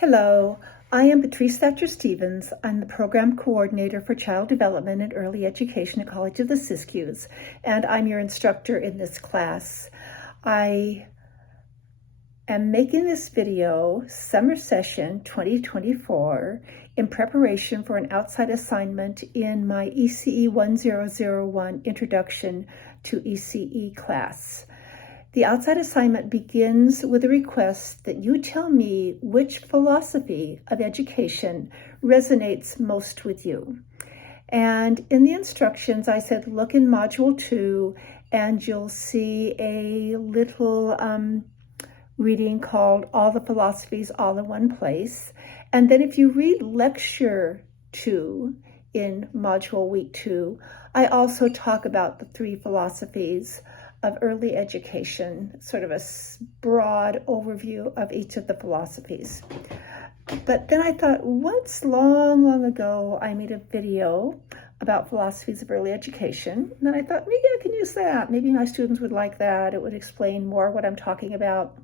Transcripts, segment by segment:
Hello, I am Patrice Thatcher-Stephens. I'm the Program Coordinator for Child Development and Early Education at College of the Siskiyous, and I'm your instructor in this class. I am making this video, Summer Session 2024, in preparation for an outside assignment in my ECE 1001 Introduction to ECE class. The outside assignment begins with a request that you tell me which philosophy of education resonates most with you. And in the instructions, I said, look in Module 2, and you'll see a little reading called All the Philosophies All in One Place. And then if you read Lecture 2 in Module Week 2, I also talk about the three philosophies of early education, sort of a broad overview of each of the philosophies. But then I thought, once long ago, I made a video about philosophies of early education. And then I thought, maybe I can use that. Maybe my students would like that. It would explain more what I'm talking about.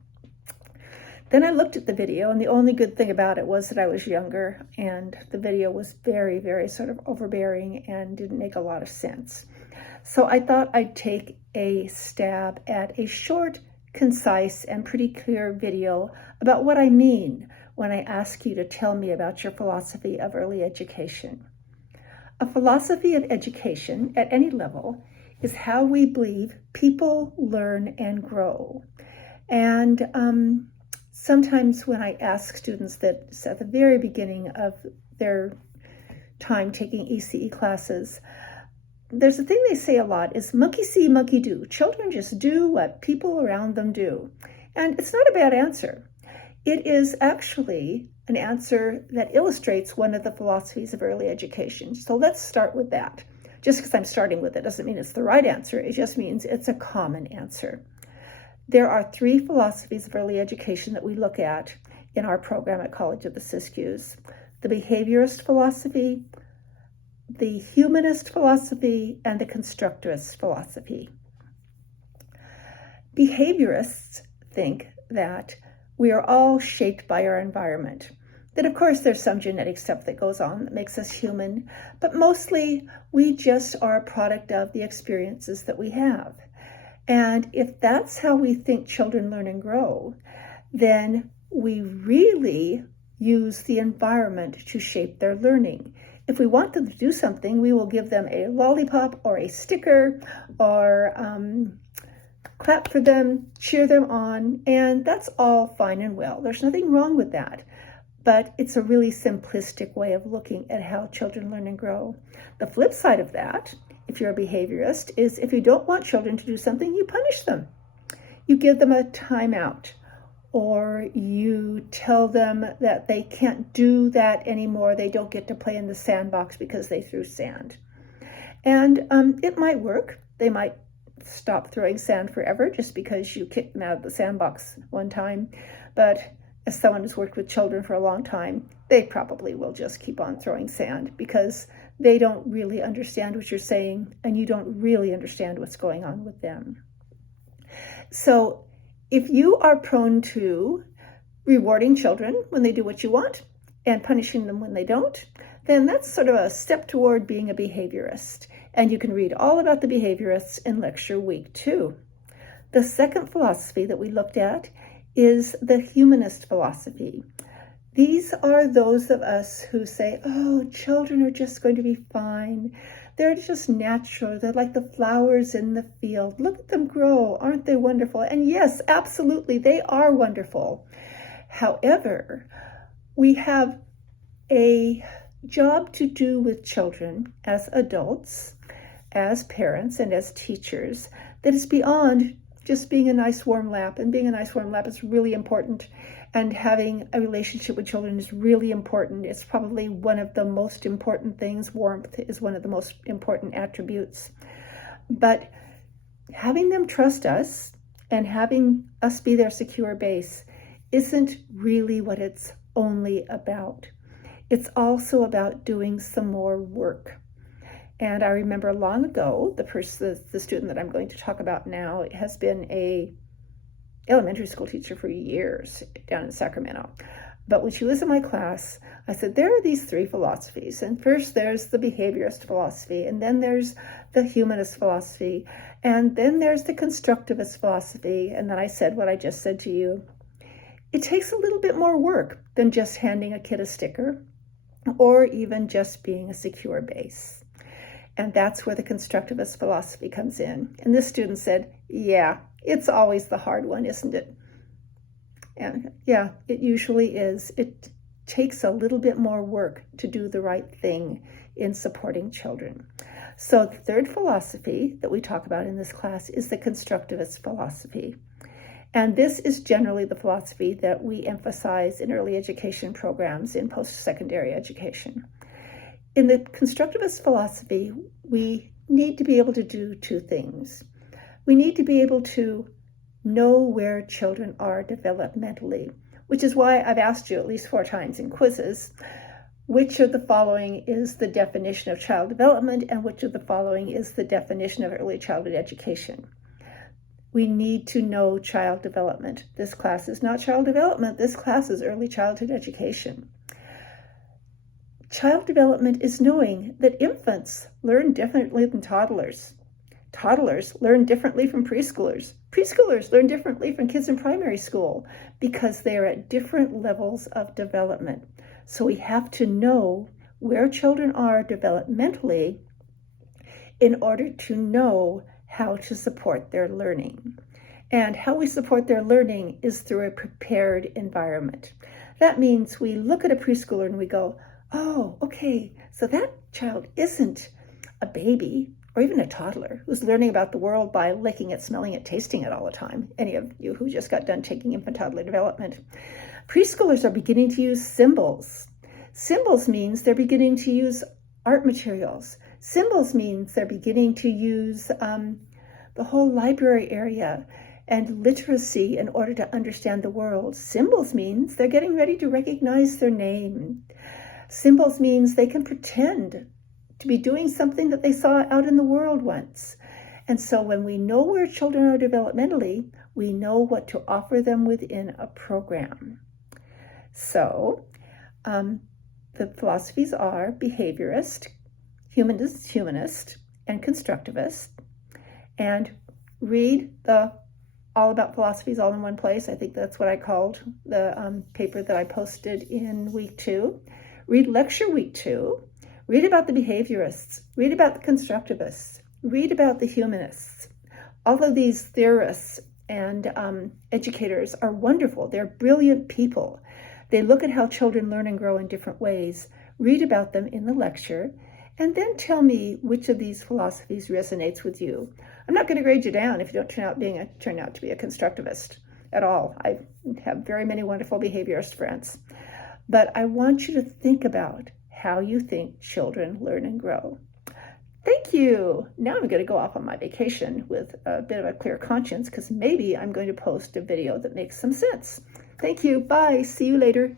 Then I looked at the video, and the only good thing about it was that I was younger, and the video was very, very sort of overbearing and didn't make a lot of sense. So I thought I'd take a stab at a short, concise, and pretty clear video about what I mean when I ask you to tell me about your philosophy of early education. A philosophy of education at any level is how we believe people learn and grow. And sometimes when I ask students that at the very beginning of their time taking ECE classes, there's a thing they say a lot is monkey see, monkey do. Children just do what people around them do. And it's not a bad answer. It is actually an answer that illustrates one of the philosophies of early education. So let's start with that. Just because I'm starting with it doesn't mean it's the right answer. It just means it's a common answer. There are three philosophies of early education that we look at in our program at College of the Siskiyous: the behaviorist philosophy, the humanist philosophy, and the constructivist philosophy. Behaviorists think that we are all shaped by our environment. That of course there's some genetic stuff that goes on that makes us human, but mostly we just are a product of the experiences that we have. And if that's how we think children learn and grow, then we really use the environment to shape their learning. If we want them to do something, we will give them a lollipop or a sticker or clap for them, cheer them on, and that's all fine and well. There's nothing wrong with that, but it's a really simplistic way of looking at how children learn and grow. The flip side of that, if you're a behaviorist, is if you don't want children to do something, you punish them. You give them a timeout, or you tell them that they can't do that anymore. They don't get to play in the sandbox because they threw sand. And it might work. They might stop throwing sand forever just because you kicked them out of the sandbox one time. But as someone who's worked with children for a long time, they probably will just keep on throwing sand because they don't really understand what you're saying, and you don't really understand what's going on with them. So if you are prone to rewarding children when they do what you want and punishing them when they don't, then that's sort of a step toward being a behaviorist. And you can read all about the behaviorists in Lecture Week 2. The second philosophy that we looked at is the humanist philosophy. These are those of us who say, oh, children are just going to be fine. They're just natural. They're like the flowers in the field. Look at them grow. Aren't they wonderful? And yes, absolutely, they are wonderful. However, we have a job to do with children as adults, as parents, and as teachers that is beyond just being a nice warm lap. And being a nice warm lap is really important. And having a relationship with children is really important. It's probably one of the most important things. Warmth is one of the most important attributes. But having them trust us and having us be their secure base isn't really what it's only about. It's also about doing some more work. And I remember long ago, the student that I'm going to talk about now has been a elementary school teacher for years down in Sacramento. But when she was in my class, I said, there are these three philosophies. And first there's the behaviorist philosophy, and then there's the humanist philosophy, and then there's the constructivist philosophy. And then I said what I just said to you. It takes a little bit more work than just handing a kid a sticker or even just being a secure base. And that's where the constructivist philosophy comes in. And this student said, yeah, it's always the hard one, isn't it? And yeah, it usually is. It takes a little bit more work to do the right thing in supporting children. So the third philosophy that we talk about in this class is the constructivist philosophy. And this is generally the philosophy that we emphasize in early education programs in post-secondary education. In the constructivist philosophy, we need to be able to do two things. We need to be able to know where children are developmentally, which is why I've asked you at least 4 times in quizzes, which of the following is the definition of child development and which of the following is the definition of early childhood education. We need to know child development. This class is not child development. This class is early childhood education. Child development is knowing that infants learn differently than toddlers. Toddlers learn differently from preschoolers. Preschoolers learn differently from kids in primary school because they are at different levels of development. So we have to know where children are developmentally in order to know how to support their learning. And how we support their learning is through a prepared environment. That means we look at a preschooler and we go, oh, okay, so that child isn't a baby or even a toddler who's learning about the world by licking it, smelling it, tasting it all the time. Any of you who just got done taking infant-toddler development. Preschoolers are beginning to use symbols. Symbols means they're beginning to use art materials. Symbols means they're beginning to use the whole library area and literacy in order to understand the world. Symbols means they're getting ready to recognize their name. Symbols means they can pretend to be doing something that they saw out in the world once. And so when we know where children are developmentally, we know what to offer them within a program. So the philosophies are behaviorist, humanist, and constructivist. And read the All About Philosophies All in One Place. I think that's what I called the paper that I posted in week 2. Read lecture week 2. Read about the behaviorists. Read about the constructivists. Read about the humanists. All of these theorists and educators are wonderful. They're brilliant people. They look at how children learn and grow in different ways. Read about them in the lecture, and then tell me which of these philosophies resonates with you. I'm not going to grade you down if you don't turn out to be a constructivist at all. I have very many wonderful behaviorist friends. But I want you to think about how you think children learn and grow. Thank you. Now I'm going to go off on my vacation with a bit of a clear conscience because maybe I'm going to post a video that makes some sense. Thank you. Bye. See you later.